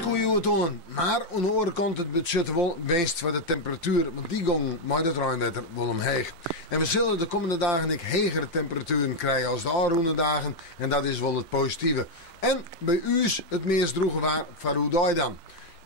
koeien doen, maar aan de andere kant het budget wel winst voor de temperatuur, want die gaan met het ruimwetter wel omheen. En we zullen de komende dagen hegere temperaturen krijgen als de aanroende dagen en dat is wel het positieve. En bij u is het meest droege waar voor hoe doe je dan?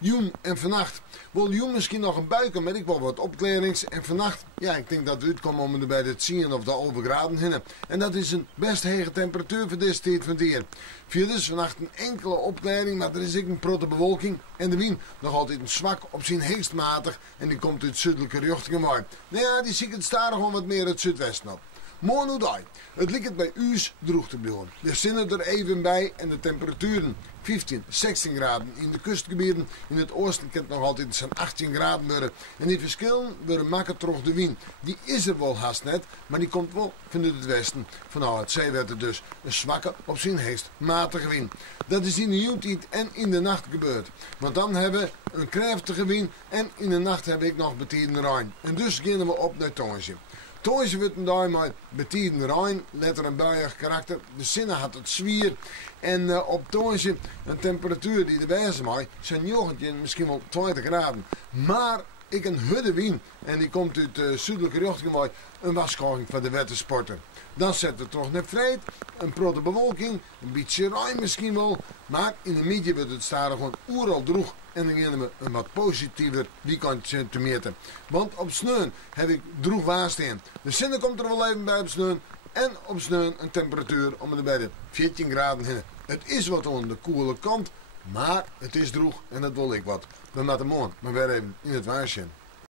Joen en vannacht. Wil Joen misschien nog een buiken met ik wel wat opklerings. En vannacht, ja, ik denk dat we uitkomen om er bij de 10 of de 11 graden heen. En dat is een best hege temperatuur voor deze tijd van het jaar. Via dus vannacht een enkele opklaring, maar er is ook een protte bewolking. En de wind nog altijd een zwak, op zijn heegst matig. En die komt uit zuidelijke richting mooi. Nou ja, die zie ik het starig gewoon wat meer het zuidwesten op. Morgen hoe daai. Het lijkt bij u's droog te blijven. We zinnen er even bij en de temperaturen 15, 16 graden in de kustgebieden. In het oosten kan het nog altijd zo'n 18 graden worden. En die verschillen worden maken terug de wind. Die is er wel haast net, maar die komt wel vanuit het westen. Vanuit het zeewetter dus een zwakke, op zijn heest matige wind. Dat is in de juwtijd en in de nacht gebeurd. Want dan hebben we een krachtige wind en in de nacht heb ik nog betieden Rijn. En dus beginnen we op naar Tonsje. Tonsje wordt een dag met betieden Rijn, letter een buiig karakter. De zinnen had het zwier. En op Tonsje een temperatuur die de wijze maakt, zijn jochentje misschien wel 20 graden. Maar ik een hudde wien en die komt uit de zuidelijke richting mooi, een waskoging van de wetensporter. Dan zet het toch naar vrede, een protte bewolking, een beetje ruim misschien wel, maar in de midden wordt het stadig gewoon oeral droeg en dan beginnen we een wat positiever weekendje te meten. Want op sneun heb ik droeg waarsteen. De zinnen komt er wel even bij op sneun en op sneun een temperatuur om er bij de 14 graden heen. Het is wat aan de koele kant, maar het is droeg en dat wil ik wat. We laten morgen maar weer even in het waarsje.